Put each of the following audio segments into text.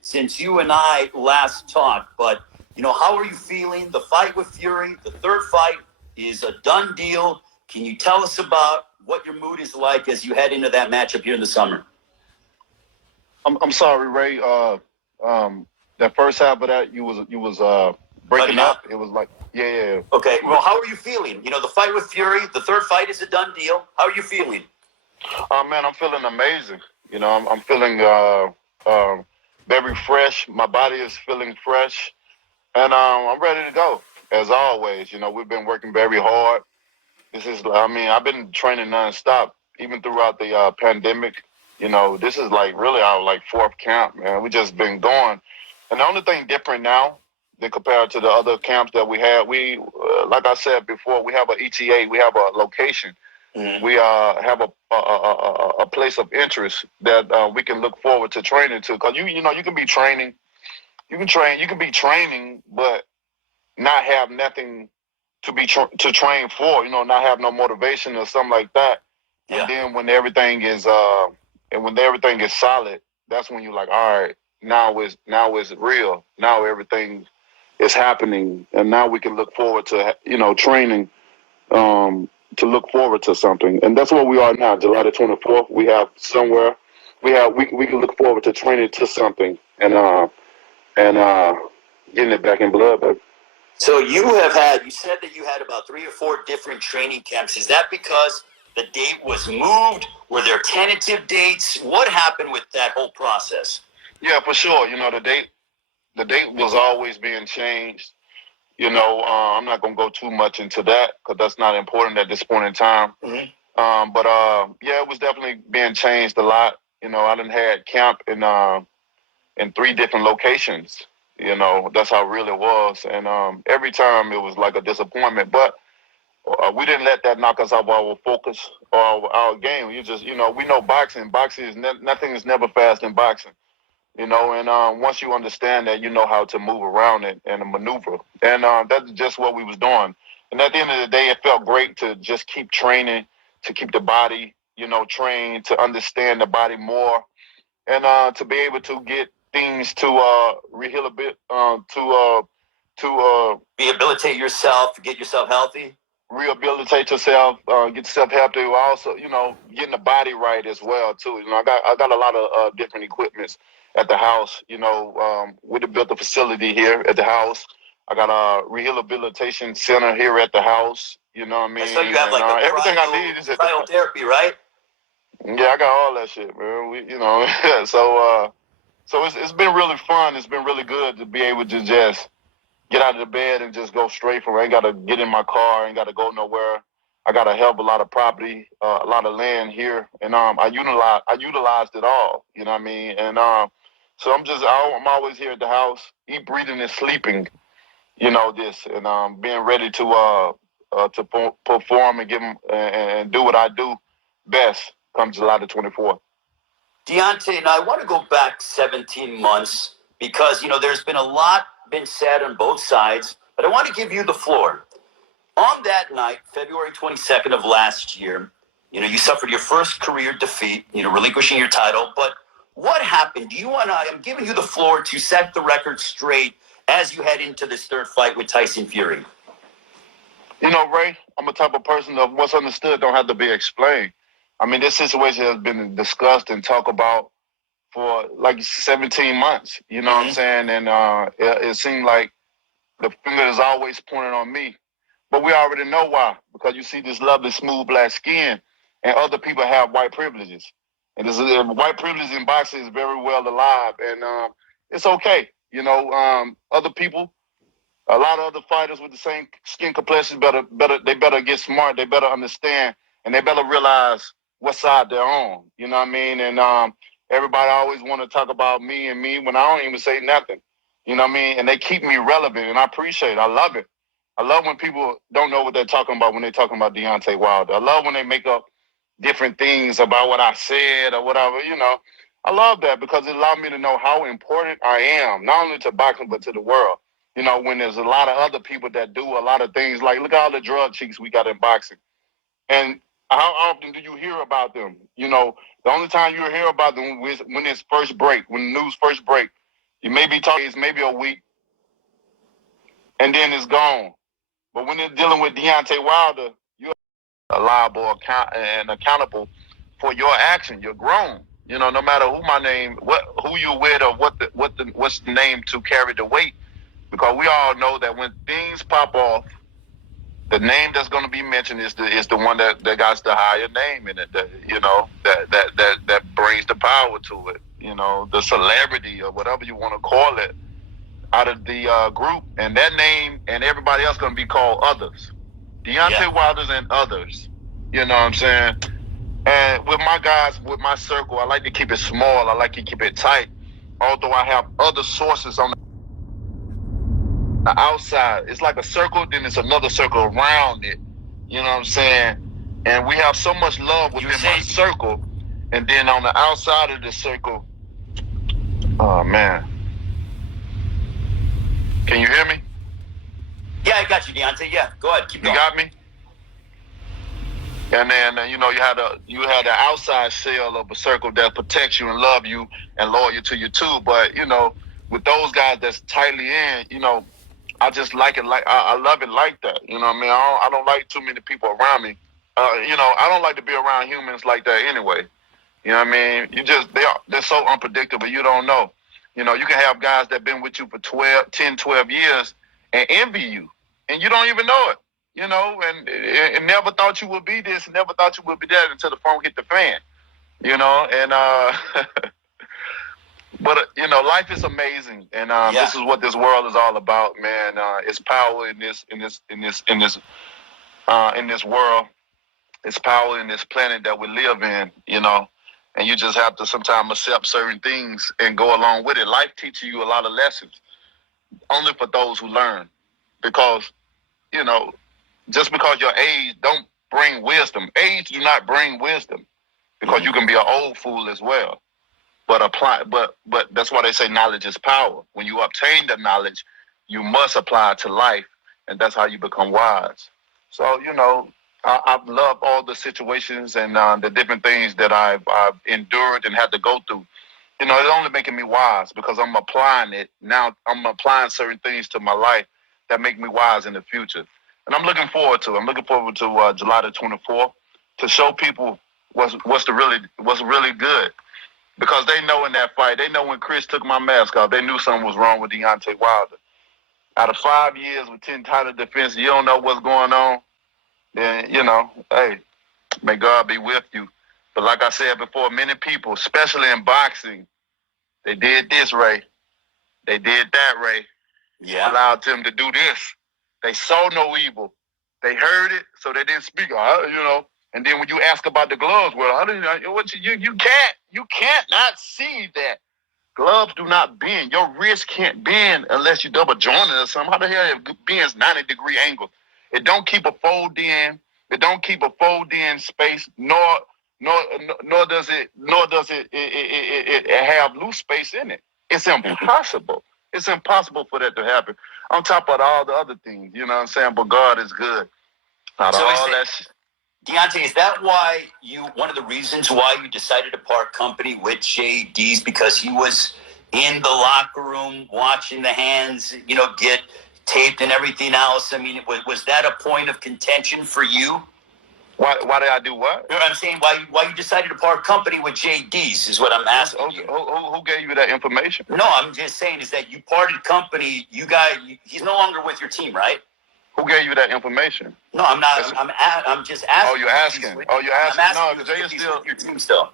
since you and I last talked. But, how are you feeling? The fight with Fury, the third fight, is a done deal. Can you tell us about what your mood is like as you head into that matchup here in the summer? I'm sorry, Ray. That first half of that, you was breaking up. It was like, yeah. Okay. Well, how are you feeling? The fight with Fury, the third fight is a done deal. How are you feeling? Man, I'm feeling amazing. I'm feeling very fresh. My body is feeling fresh, and I'm ready to go. As always, we've been working very hard. I've been training nonstop, even throughout the pandemic. This is really our fourth camp, man. We just been going. And the only thing different now than compared to the other camps that we had, like I said before, we have an ETA, we have a location. Mm-hmm. We have a place of interest that we can look forward to training to. Because you can be training, you can be training, but not have nothing to to train for. Not have no motivation or something like that. Yeah. And then when everything is solid, that's when you're like, all right, now it's real. Now everything is happening, and now we can look forward to training. To look forward to something, and that's what we are now. July the 24th, we have somewhere. We can look forward to training to something, and getting it back in blood, baby. So you said that you had about 3 or 4 different training camps. Is that because the date was moved? Were there tentative dates? What happened with that whole process? Yeah, for sure. The date was always being changed. I'm not going to go too much into that because that's not important at this point in time. Mm-hmm. But it was definitely being changed a lot. I done had camp in 3 different locations. That's how real it was. And every time it was like a disappointment. But we didn't let that knock us off our focus or our game. You just, we know boxing. Boxing is nothing is never fast in boxing. And once you understand that, you know how to move around it and maneuver. And that's just what we was doing. And at the end of the day, it felt great to just keep training, to keep the body, trained, to understand the body more, and to be able to get things to rehabilitate yourself, get yourself healthy. Rehabilitate yourself, get yourself healthy. Also, getting the body right as well too. I got a lot of different equipments at the house. We built a facility here at the house. I got a rehabilitation center here at the house. You know what I mean? So you have everything I need is at cryotherapy, right? Yeah, I got all that shit, man. So it's been really fun. It's been really good to be able to just get out of the bed and just go straight from. I ain't got to get in my car. I ain't got to go nowhere. I got to help a lot of property, a lot of land here, and I utilized it all. You know what I mean? And so I'm always here at the house, eat, breathing, and sleeping. This, and being ready to perform and and do what I do best come July the 24th. Deontay, now I want to go back 17 months because there's been a lot been said on both sides, but I want to give you the floor. On that night, February 22nd of last year, you suffered your first career defeat, relinquishing your title. But what happened? I'm giving you the floor to set the record straight as you head into this third fight with Tyson Fury. Ray, I'm a type of person that what's understood don't have to be explained. I mean, this situation has been discussed and talked about for 17 months, what I'm saying? And it seemed like the finger is always pointed on me. But we already know why, because you see this lovely smooth black skin and other people have white privileges. And white privilege in boxing is very well alive, and it's okay. Other people, a lot of other fighters with the same skin complexion they better get smart, they better understand, and they better realize what side they're on. You know what I mean? And everybody always want to talk about me when I don't even say nothing. You know what I mean? And they keep me relevant, and I appreciate it. I love it. I love when people don't know what they're talking about when they're talking about Deontay Wilder. I love when they make up different things about what I said or whatever, I love that because it allowed me to know how important I am, not only to boxing, but to the world. When there's a lot of other people that do a lot of things, like look at all the drug cheats we got in boxing. And how often do you hear about them? The only time you hear about them is when it's first break, when the news first break. You may be talking maybe a week, and then it's gone. But when you're dealing with Deontay Wilder, you're liable and accountable for your action. You're grown. You know, no matter who who you with, or what's the name to carry the weight. Because we all know that when things pop off, the name that's going to be mentioned is the one that got the higher name in it. That brings the power to it. You know, the celebrity or whatever you want to call it out of the group, and that name and everybody else going to be called others. Deontay Wilder's and others. You know what I'm saying? And with my guys, with my circle, I like to keep it small. I like to keep it tight. Although I have other sources on the outside. It's like a circle, then it's another circle around it. You know what I'm saying? And we have so much love within my circle. And then on the outside of the circle, oh man. Can you hear me? Yeah, I got you, Deontay. Yeah, go ahead. Keep going. You got me? And then, you had the outside shell of a circle that protects you and love you and loyal to you too. But, with those guys that's tightly in, I just like it I love it like that. You know what I mean? I don't like too many people around me. I don't like to be around humans like that anyway. You know what I mean? They're so unpredictable. You don't know. You can have guys that been with you for 10, 12 years and envy you, and you don't even know it. And never thought you would be this, never thought you would be that until the phone hit the fan. And but life is amazing, and this is what this world is all about, man. It's power in this world. It's power in this planet that we live in, and you just have to sometimes accept certain things and go along with it. Life teaches you a lot of lessons, only for those who learn, because just because your age don't bring wisdom. Age do not bring wisdom, because you can be an old fool as well. But that's why they say knowledge is power. When you obtain the knowledge, you must apply it to life, and that's how you become wise. So, I've loved all the situations and the different things that I've endured and had to go through. It's only making me wise, because I'm applying it. Now I'm applying certain things to my life that make me wise in the future. And I'm looking forward to July the 24th to show people what's really good. Because they know in that fight, they know when Chris took my mask off, they knew something was wrong with Deontay Wilder. Out of 5 years with 10 title defense, you don't know what's going on, then, hey, may God be with you. But like I said before, many people, especially in boxing, they did this, Ray. They did that, Ray. Yeah. Allowed them to do this. They saw no evil. They heard it, so they didn't speak. And then when you ask about the gloves, well, how do you can't not see that gloves do not bend. Your wrist can't bend unless you double joint it or something. How the hell it bends 90-degree angle? It don't keep a fold in. It don't keep a fold in space. Nor does it have loose space in it. It's impossible. It's impossible for that to happen. On top of all the other things, you know what I'm saying? But God is good. Deontay, is that why one of the reasons why you decided to part company with Jay Deas, because he was in the locker room watching the hands, get taped and everything else? I mean, was that a point of contention for you? Why did I do what? I'm saying why you decided to part company with Jay Deas is what I'm asking you. Who gave you that information? No, I'm just saying is that you parted company. He's no longer with your team, right? Who gave you that information? No, I'm not. I'm just asking. Oh, you're asking. No, Jay is still your team still.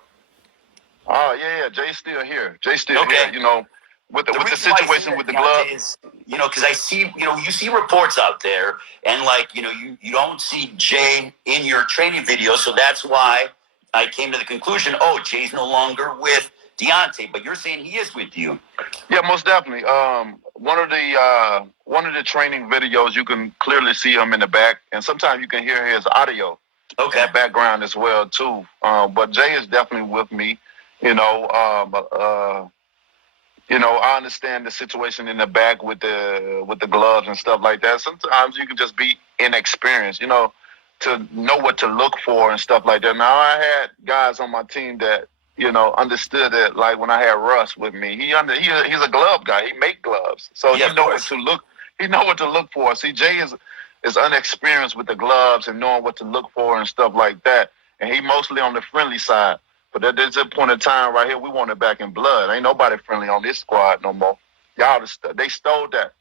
Oh yeah, Jay's still here. Jay's still here. With the situation with the glove is, because I see, you see reports out there, and you don't see Jay in your training video, so that's why I came to the conclusion, Jay's no longer with Deontay, but you're saying he is with you. Yeah, most definitely. One of the training videos, you can clearly see him in the back, and sometimes you can hear his audio in the background as well too. But Jay is definitely with me. I understand the situation in the back with the gloves and stuff like that. Sometimes you can just be inexperienced, to know what to look for and stuff like that. Now, I had guys on my team that understood that. Like when I had Russ with me, he's a glove guy. He make gloves, so Yeah, he know what to look. He know what to look for. See, Jay is unexperienced with the gloves and knowing what to look for and stuff like that. And he mostly on the friendly side. But at this point in time right here, we want it back in blood. Ain't nobody friendly on this squad no more. Y'all, they stole that.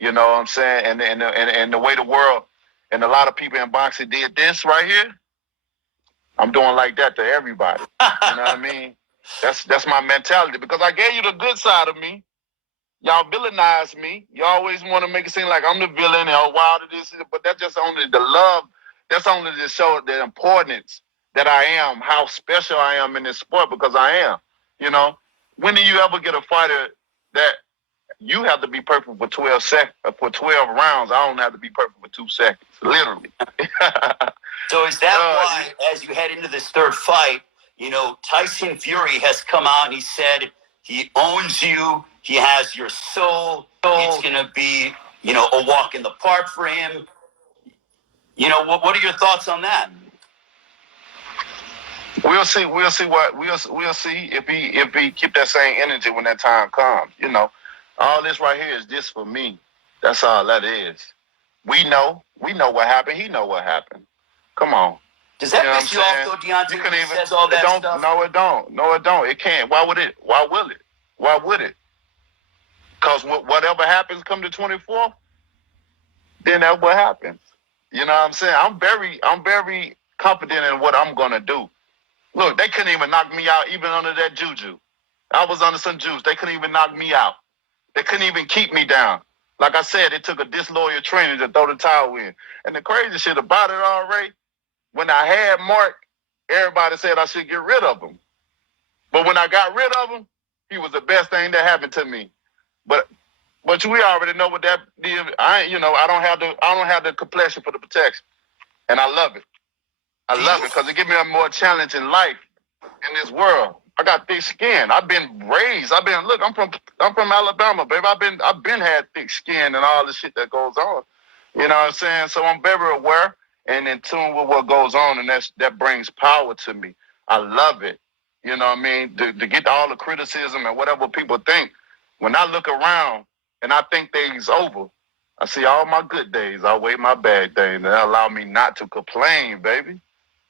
You know what I'm saying? And the way the world and a lot of people in boxing did this right here, I'm doing like that to everybody. You know what I mean? That's my mentality, because I gave you the good side of me. Y'all villainize me. You always want to make it seem like I'm the villain or Wilder this, but that's just only the love. That's only to show the importance that I am, how special I am in this sport, because I am. You know, when do you ever get a fighter that you have to be perfect for 12 rounds? I don't have to be perfect for 2 seconds, literally. So is that why, as you head into this third fight, Tyson Fury has come out and he said he owns you. He has your soul. It's going to be, a walk in the park for him. What are your thoughts on that? We'll see. We'll see if he keep that same energy when that time comes. All this right here is just for me. That's all that is. We know what happened. He know what happened. Come on. Does that piss you off, though, Deontay, when he says all that stuff? No, it don't. No, it don't. It can't. Why would it? Why would it? Because whatever happens come the 24th, then that's what happens. You know what I'm saying? I'm very confident in what I'm going to do. Look, they couldn't even knock me out even under that juju. I was under some juice. They couldn't even knock me out. They couldn't even keep me down. Like I said, it took a disloyal trainer to throw the towel in. And the crazy shit about it already, when I had Mark, everybody said I should get rid of him. But when I got rid of him, he was the best thing that happened to me. But we already know what that did. I don't have the complexion for the protection, and I love it. I love it because it gives me a more challenge in life in this world. I got thick skin. I've been raised. I'm from Alabama, baby. I've been had thick skin and all the shit that goes on. You know what I'm saying? So I'm very aware and in tune with what goes on, and that brings power to me. I love it. You know what I mean? To get all the criticism and whatever people think. When I look around and I think things over, I see all my good days. I weigh my bad days, and that allow me not to complain, baby.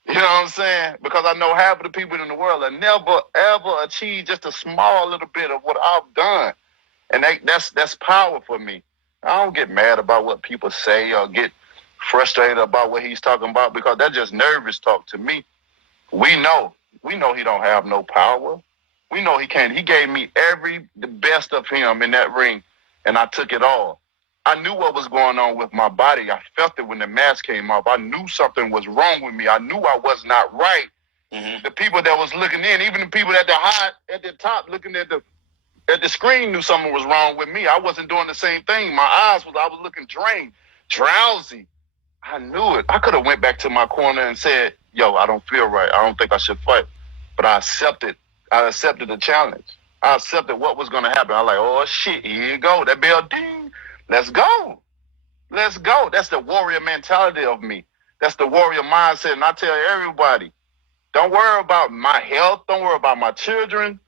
You know what I'm saying? Because I know half of the people in the world have never, ever achieved just a small little bit of what I've done. And that's power for me. I don't get mad about what people say or get frustrated about what he's talking about, because that's just nervous talk to me. We know he don't have no power. We know he can't. He gave me the best of him in that ring, and I took it all. I knew what was going on with my body. I felt it when the mask came off. I knew something was wrong with me. I knew I was not right. Mm-hmm. The people that was looking in, even the people at the top looking at the screen, knew something was wrong with me. I wasn't doing the same thing. I was looking drained, drowsy. I knew it. I could have went back to my corner and said, yo, I don't feel right. I don't think I should fight. But I accepted the challenge. I accepted what was going to happen. I was like, oh, shit, here you go. That bell ding. Let's go. Let's go. That's the warrior mentality of me. That's the warrior mindset. And I tell everybody, don't worry about my health. Don't worry about my children.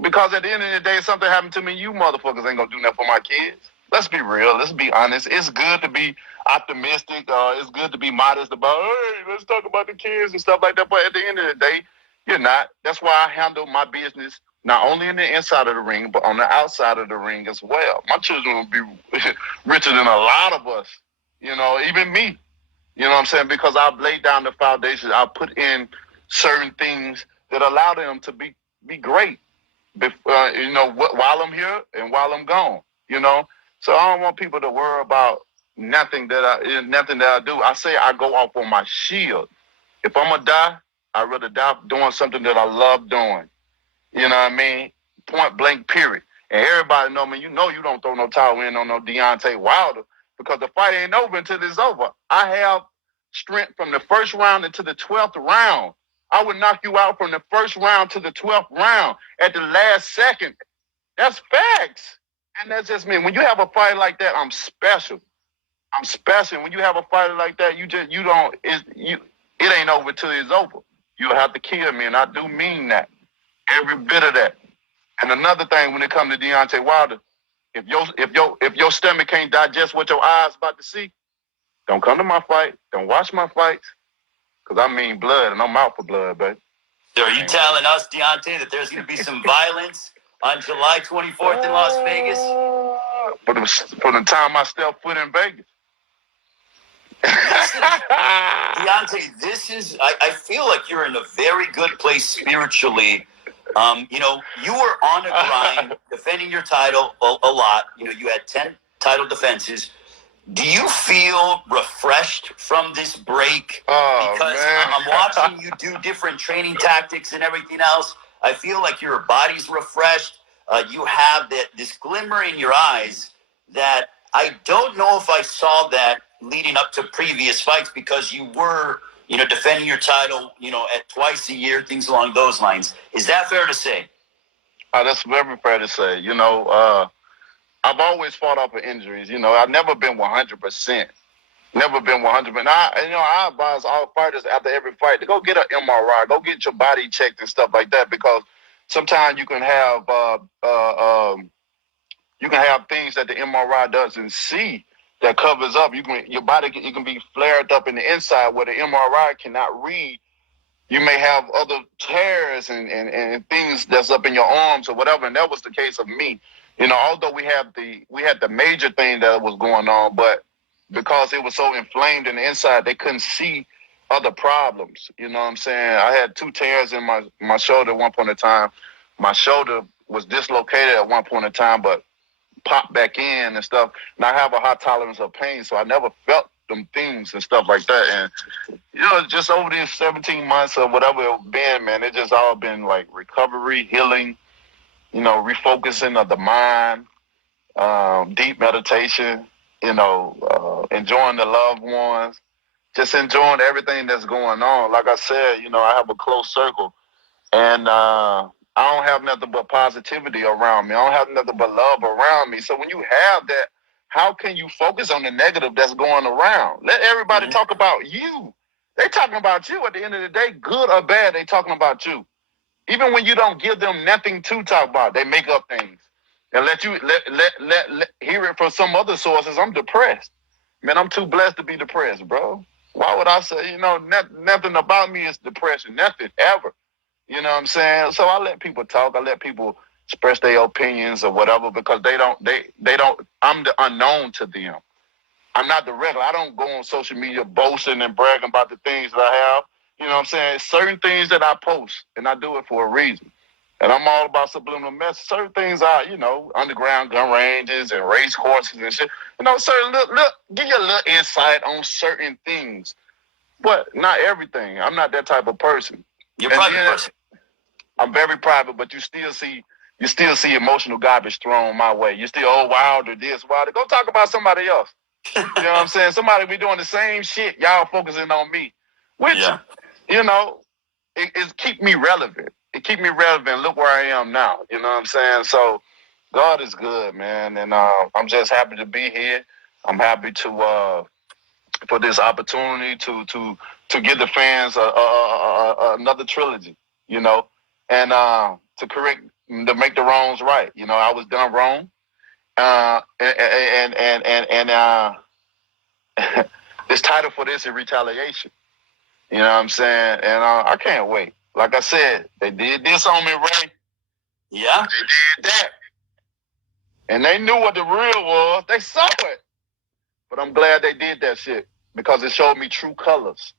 Because at the end of the day, something happened to me, you motherfuckers ain't going to do nothing for my kids. Let's be real. Let's be honest. It's good to be optimistic. It's good to be modest about, hey, let's talk about the kids and stuff like that. But at the end of the day, you're not. That's why I handle my business not only in the inside of the ring, but on the outside of the ring as well. My children will be richer than a lot of us, even me. You know what I'm saying? Because I've laid down the foundation. I've put in certain things that allow them to be great, while I'm here and while I'm gone, So I don't want people to worry about nothing that I do. I say I go off on my shield. If I'm going to die, I'd rather die doing something that I love doing. You know what I mean? Point blank, period. And everybody know me. You don't throw no towel in on no Deontay Wilder, because the fight ain't over until it's over. I have strength from the first round into the 12th round. I would knock you out from the first round to the 12th round at the last second. That's facts. And that's just me. When you have a fight like that, I'm special. I'm special. When you have a fighter like that, it ain't over till it's over. You'll have to kill me, and I do mean that. Every bit of that. And another thing, when it comes to Deontay Wilder, if your stomach can't digest what your eyes about to see, don't come to my fight. Don't watch my fights. Because I mean blood, and I'm out for blood, baby. So are you telling us, Deontay, that there's going to be some violence on July 24th in Las Vegas? From the time I step foot in Vegas. Deontay, this is, I feel like you're in a very good place spiritually. You know, you were on a grind defending your title a lot. You know, you had 10 title defenses. Do you feel refreshed from this break? Because I'm watching you do different training tactics and everything else. I feel like your body's refreshed. You have this glimmer in your eyes that I don't know if I saw that leading up to previous fights, because you were, you know, defending your title, you know, at twice a year, things along those lines. Is that fair to say? That's very fair to say. You know, I've always fought off of injuries. You know, I've never been 100%. Never been 100%. I advise all fighters after every fight to go get an MRI, go get your body checked and stuff like that, because sometimes you can have things that the MRI doesn't see that covers up. Your body can be flared up in the inside where the MRI cannot read. You may have other tears and things that's up in your arms or whatever, and that was the case of me. You know, although we had the major thing that was going on, but because it was so inflamed in the inside, they couldn't see other problems. You know what I'm saying? I had 2 tears in my shoulder at one point in time. My shoulder was dislocated at one point in time, but popped back in and stuff. And I have a high tolerance of pain, so I never felt them things and stuff like that. And, you know, just over these 17 months or whatever it's been, man, it just all been like recovery, healing, you know, refocusing of the mind, deep meditation, you know, enjoying the loved ones, just enjoying everything that's going on. Like I said, you know, I have a close circle, and I don't have nothing but positivity around me. I don't have nothing but love around me. So when you have that, how can you focus on the negative that's going around? Let everybody talk about you. They talking about you at the end of the day, good or bad, they talking about you. Even when you don't give them nothing to talk about, they make up things and let you hear it from some other sources. I'm depressed. Man, I'm too blessed to be depressed, bro. Why would I say, you know, nothing about me is depression, nothing ever. You know what I'm saying? So I let people talk. I let people express their opinions or whatever, because they don't, I'm the unknown to them. I'm not the regular. I don't go on social media boasting and bragging about the things that I have. You know what I'm saying? Certain things that I post, and I do it for a reason. And I'm all about subliminal message. Certain things are, you know, underground gun ranges and race courses and shit. You know, certain look, give you a little insight on certain things, but not everything. I'm not that type of person. You're a private person. I'm very private, but you still see emotional garbage thrown my way. You still, Wilder this, Wilder. Go talk about somebody else. You know what I'm saying? Somebody be doing the same shit. Y'all focusing on me, which, you know, it keep me relevant. It keep me relevant. Look where I am now. You know what I'm saying? So God is good, man, and I'm just happy to be here. I'm happy to for this opportunity to give the fans another trilogy, you know, and to make the wrongs right. You know, I was done wrong, this title for this is retaliation. You know what I'm saying? And I can't wait. Like I said, they did this on me, Ray. Yeah. They did that. And they knew what the real was. They saw it. But I'm glad they did that shit, because it showed me true colors.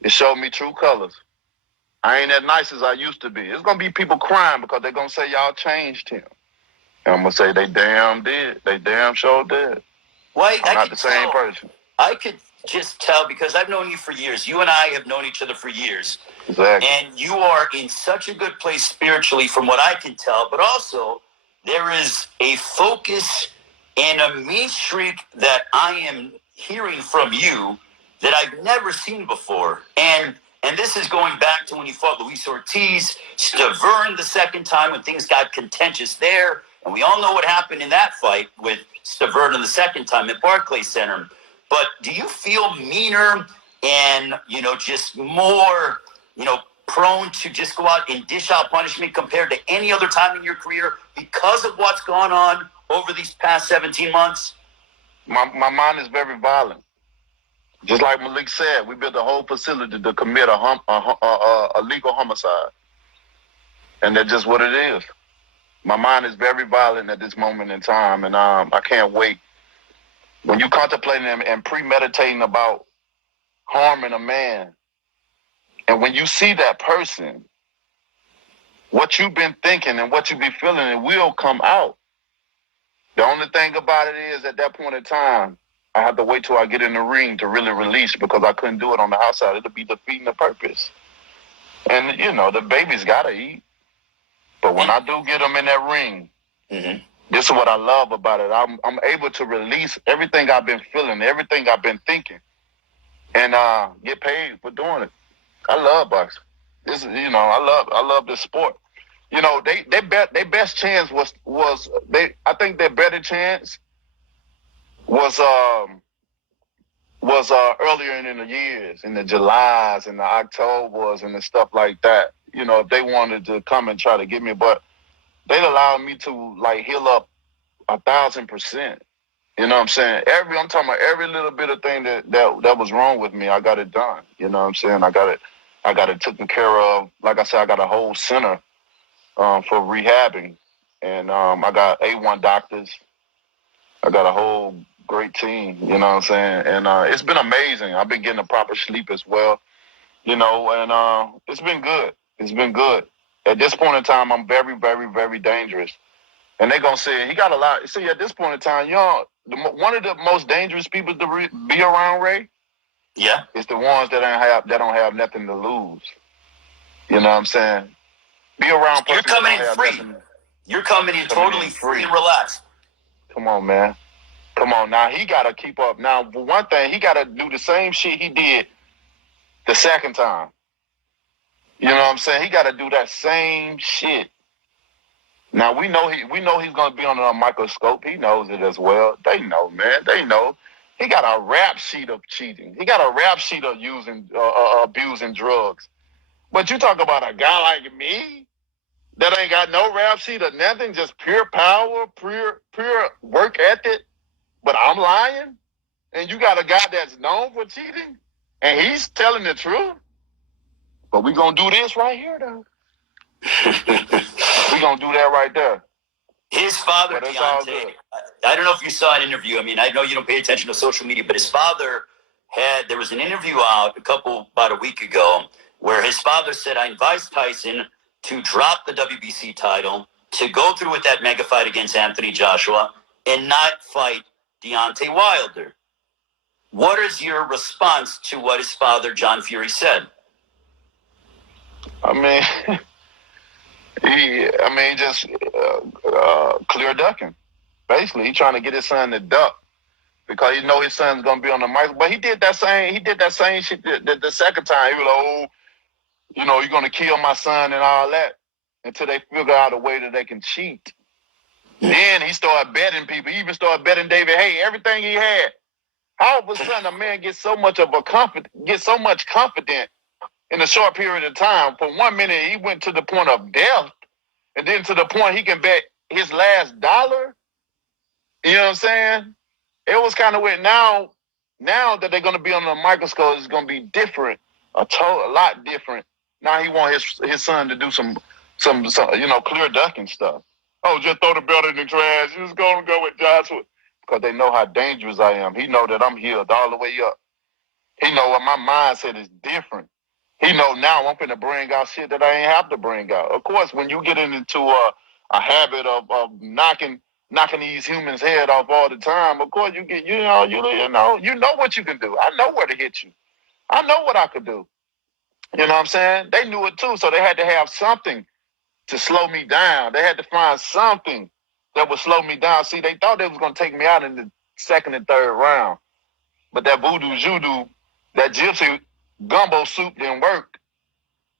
It showed me true colors. I ain't as nice as I used to be. It's going to be people crying because they're going to say y'all changed him. And I'm going to say they damn did. They damn sure did. Well, I'm not the same person. I could just tell, because I've known you for years. You and I have known each other for years. Exactly. And you are in such a good place spiritually from what I can tell. But also, there is a focus and a mean streak that I am hearing from you that I've never seen before. And this is going back to when you fought Luis Ortiz, Stavern the second time when things got contentious there. And we all know what happened in that fight with Stavern the second time at Barclays Center. But do you feel meaner and, you know, just more, you know, prone to just go out and dish out punishment compared to any other time in your career because of what's gone on over these past 17 months? My mind is very violent. Just like Malik said, we built a whole facility to commit a legal homicide. And that's just what it is. My mind is very violent at this moment in time, and I can't wait. When you contemplating and premeditating about harming a man, and when you see that person, what you've been thinking and what you be feeling, it will come out. The only thing about it is, at that point in time, I have to wait till I get in the ring to really release, because I couldn't do it on the outside. It'll be defeating the purpose. And, the baby's got to eat. But when I do get them in that ring, this is what I love about it. I'm able to release everything I've been feeling, everything I've been thinking, and get paid for doing it. I love boxing. This is, I love this sport. Their best chance I think their better chance was earlier in the years, in the Julys and the Octobers and the stuff like that. If they wanted to come and try to get me, but they'd allow me to heal up 1,000%. You know what I'm saying? I'm talking about every little bit of thing that was wrong with me, I got it done. You know what I'm saying? I got it taken care of. Like I said, I got a whole center for rehabbing, and I got A1 doctors. I got a whole great team. You know what I'm saying? And it's been amazing. I've been getting a proper sleep as well. And it's been good. It's been good. At this point in time, I'm very, very, very dangerous. And they're going to say, he got a lot. See, at this point in time, one of the most dangerous people to be around, Ray, is the ones that don't have nothing to lose. You know what I'm saying? Be around people. You're coming in free. You're coming in totally free and relaxed. Come on, man. Come on. Now, he got to keep up. Now, for one thing, he got to do the same shit he did the second time. You know what I'm saying? He got to do that same shit. Now, we know he's going to be under a microscope. He knows it as well. They know, man. They know. He got a rap sheet of cheating. He got a rap sheet of abusing drugs. But you talk about a guy like me that ain't got no rap sheet or nothing, just pure power, pure work ethic, but I'm lying? And you got a guy that's known for cheating, and he's telling the truth? But we going to do this right here, though. We going to do that right there. His father, Deontay, I don't know if you saw an interview. I mean, I know you don't pay attention to social media, but his father there was an interview out about a week ago where his father said, I advised Tyson to drop the WBC title, to go through with that mega fight against Anthony Joshua, and not fight Deontay Wilder. What is your response to what his father, John Fury, said? I mean, he just clear ducking. Basically, he trying to get his son to duck because he know his son's gonna be on the mic. But he did that same shit the second time. He was like, you're gonna kill my son and all that, until they figure out a way that they can cheat. Then he started betting people. He even started betting David Haye everything he had. How of a sudden a man gets so much confident in a short period of time? For 1 minute, he went to the point of death, and then to the point he can bet his last dollar. You know what I'm saying? It was kind of weird. Now that they're going to be under a microscope, it's going to be different, a lot different. Now he want his son to do some clear ducking stuff. Oh, just throw the belt in the trash. Just going to go with Joshua. Because they know how dangerous I am. He know that I'm healed all the way up. He know what my mindset is different. He know now I'm finna bring out shit that I ain't have to bring out. Of course, when you get into a habit of knocking these humans' head off all the time, of course you get you know what you can do. I know where to hit you. I know what I could do. You know what I'm saying? They knew it too, so they had to have something to slow me down. They had to find something that would slow me down. See, they thought they was gonna take me out in the second and third round, but that voodoo judo, that gypsy gumbo soup didn't work.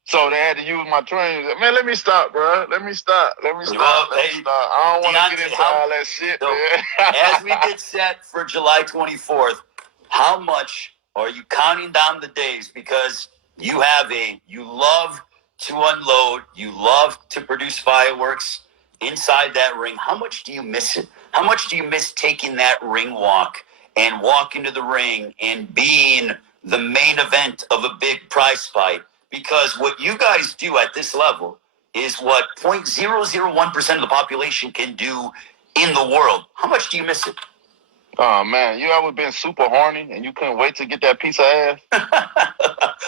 So they had to use my training. Man, let me stop, bro. Let me stop. I don't want to get into all that shit, man. As we get set for July 24th, how much are you counting down the days? Because you love to unload. You love to produce fireworks inside that ring. How much do you miss it? How much do you miss taking that ring walk and walking to the ring and being the main event of a big prize fight? Because what you guys do at this level is what 0.001% of the population can do in the world. How much do you miss it? Oh, man, you ever been super horny and you couldn't wait to get that piece of ass?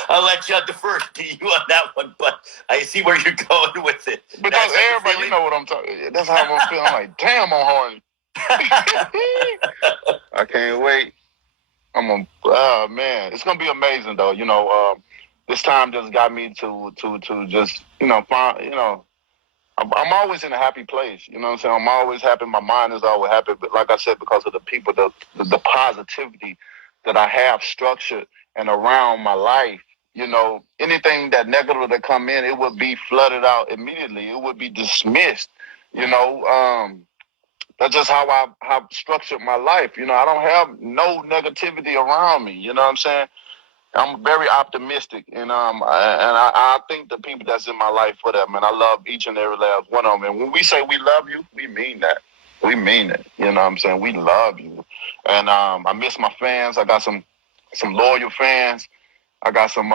I'll let you defer to you on that one, but I see where you're going with it. Because everybody, you know what I'm talking. That's how I'm feeling. I'm like, damn, I'm horny. I can't wait. Oh, man. It's going to be amazing, though. You know, this time just got me to just, find, I'm always in a happy place. You know what I'm saying? I'm always happy. My mind is always happy. But like I said, because of the people, the positivity that I have structured and around my life, anything that negative that come in, it would be flooded out immediately. It would be dismissed. That's just how I have structured my life. I don't have no negativity around me. You know what I'm saying? I'm very optimistic, and I think the people that's in my life for that, man, I love each and every last one of them. And when we say we love you, we mean that. We mean it. You know what I'm saying? We love you. And I miss my fans. I got some loyal fans. I got some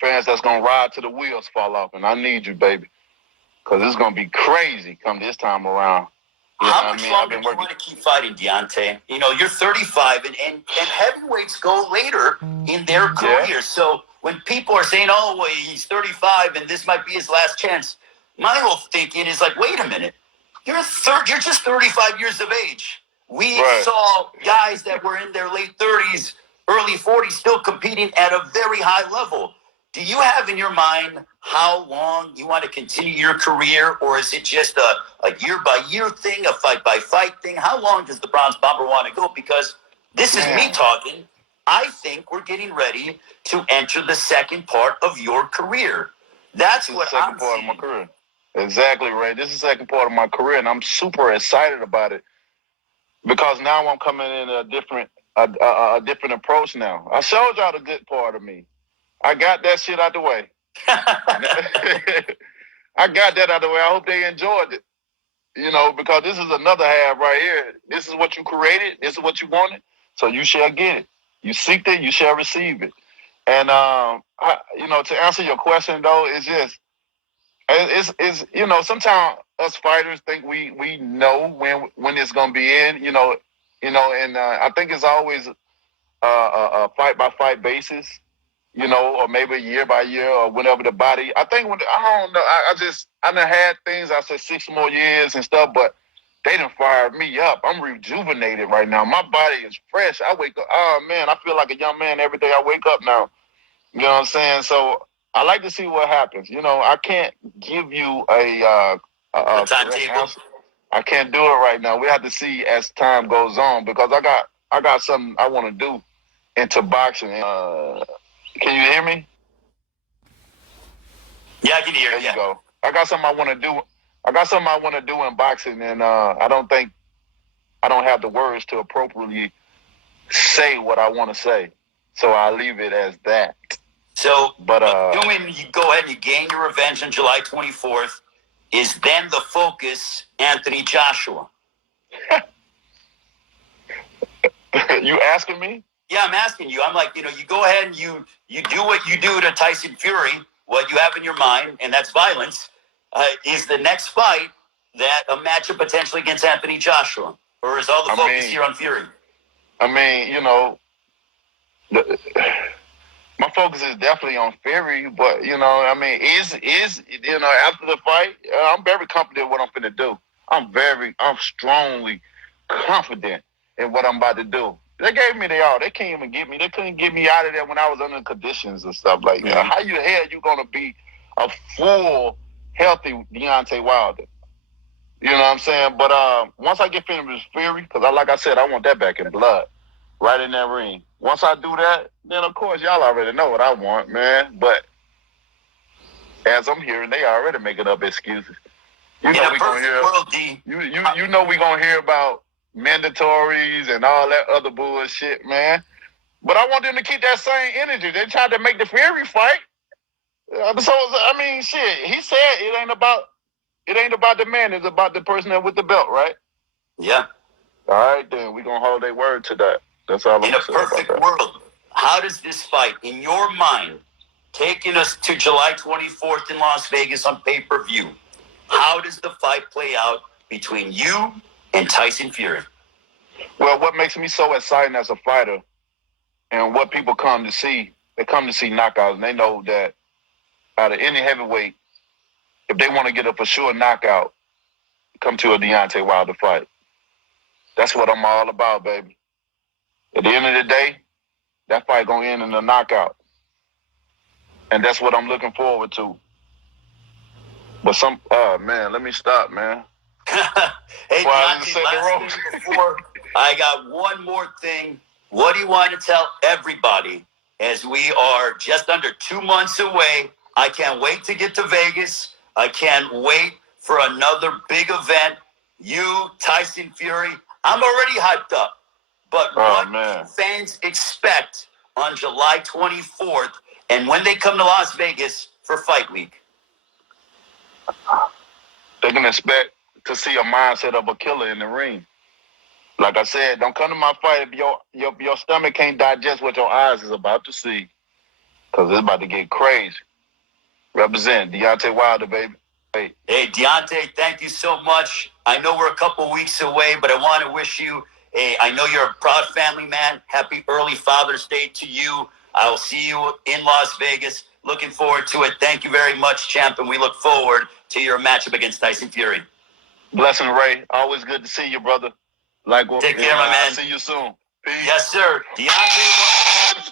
fans that's going to ride till the wheels fall off. And I need you, baby, because it's going to be crazy come this time around. How much longer do you want to keep fighting, Deontay? You're 35, and heavyweights go later in their career. Yeah. So when people are saying, oh, well, he's 35 and this might be his last chance, my whole thinking is like, wait a minute. You're just 35 years of age. We saw guys that were in their late 30s, early 40s still competing at a very high level. Do you have in your mind how long you want to continue your career, or is it just a year-by-year thing, a fight-by-fight thing? How long does the Bronze Bomber want to go? Because this is me talking. I think we're getting ready to enter the second part of your career. That's what I'm part seeing. Of my career. Exactly, Ray. This is the second part of my career, and I'm super excited about it because now I'm coming in a different approach now. I showed y'all the good part of me. I got that shit out the way. I got that out the way. I hope they enjoyed it. Because this is another half right here. This is what you created. This is what you wanted. So you shall get it. You seek it, you shall receive it. And to answer your question though, it's sometimes us fighters think we know when it's gonna be in. And I think it's always a fight by fight basis. Or maybe year by year or whenever the body. I think I don't know. I done had things. I said 6 more years and stuff, but they done fired me up. I'm rejuvenated right now. My body is fresh. I wake up. Oh man, I feel like a young man every day I wake up now. You know what I'm saying? So I like to see what happens. I can't give you a timetable. I can't do it right now. We have to see as time goes on because I got something I want to do into boxing. Can you hear me? Yeah, I can hear you. There you go. I got something I want to do. I got something I want to do in boxing, and I don't have the words to appropriately say what I want to say. So I'll leave it as that. So, assuming you go ahead and you gain your revenge on July 24th, is then the focus Anthony Joshua? You asking me? Yeah, I'm asking you. I'm like, you go ahead and you do what you do to Tyson Fury, what you have in your mind, and that's violence. Is the next fight that a matchup potentially against Anthony Joshua? Or is all the focus here on Fury? My focus is definitely on Fury, but, after the fight, I'm very confident in what I'm going to do. I'm strongly confident in what I'm about to do. They gave me the all. They can't even get me. They couldn't get me out of there when I was under conditions and stuff like that. How you hell you gonna be a full, healthy Deontay Wilder? You know what I'm saying? But once I get finished with Fury, because like I said, I want that back in blood, right in that ring. Once I do that, then of course y'all already know what I want, man. But as I'm hearing, they already making up excuses. You know we gonna hear. World, D. You know we gonna hear about mandatories and all that other bullshit, man. But I want them to keep that same energy. They tried to make the Fury fight. So I mean, shit. He said it ain't about the man. It's about the person that with the belt, right? Yeah. All right, then we're gonna hold their word to that. That's all I'm In a gonna say about perfect that. world, how does this fight, in your mind, taking us to July 24th in Las Vegas on pay-per-view, how does the fight play out between you and Tyson Fury? Well, what makes me so exciting as a fighter, and what people come to see, they come to see knockouts, and they know that out of any heavyweight, if they want to get a for sure knockout, come to a Deontay Wilder fight. That's what I'm all about, baby. At the end of the day, that fight gonna end in a knockout, and that's what I'm looking forward to. But man, let me stop, man. Hey, Deontay, last thing before I got one more thing. What do you want to tell everybody as we are just under 2 months away? I can't wait to get to Vegas. I can't wait for another big event. You, Tyson Fury, I'm already hyped up. But what can fans expect on July 24th and when they come to Las Vegas for Fight Week? They can expect to see a mindset of a killer in the ring. Like I said, don't come to my fight if your stomach can't digest what your eyes is about to see, because it's about to get crazy. Represent Deontay Wilder, baby. Hey, Deontay, thank you so much. I know we're a couple weeks away, but I want to wish you I know you're a proud family man. Happy early Father's Day to you. I will see you in Las Vegas. Looking forward to it. Thank you very much, champ, and we look forward to your matchup against Tyson Fury. Blessing, Ray. Always good to see you, brother. Take care, my man. See you soon. Peace. Yes, sir. Deontay.